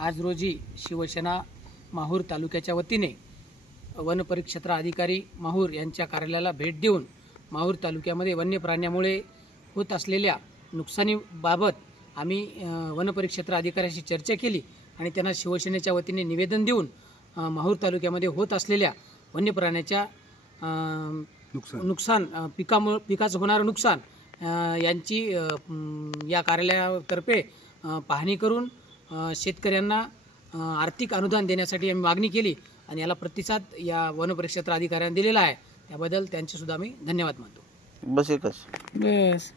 आज रोजी शिवसेना माहूर तालुक्याच्या वतीने वन परिक्षेत्र अधिकारी माहूर यांच्या कार्यालयाला भेट देऊन माहूर तालुक्यामध्ये वन्य प्राण्यामुळे होत असलेल्या नुकसानीबाबत आम्ही वन परिक्षेत्र अधिकाऱ्याशी चर्चा केली आणि त्यांना शिवसेनेच्या वतीने निवेदन देऊन माहूर तालुक्यामध्ये होत असलेल्या वन्य प्राण्याच्या नुकसान पिकाचं होणारं नुकसान यांची या कार्यालयातर्फे पाहणी करून शेतकऱ्यांना आर्थिक अनुदान देण्यासाठी आम्ही मागणी केली आणि याला प्रतिसाद या वन परिक्षेत्र अधिकाऱ्यांनी दिलेला आहे. त्याबद्दल त्यांचे सुद्धा आम्ही धन्यवाद मानतो. बस एकच. बस.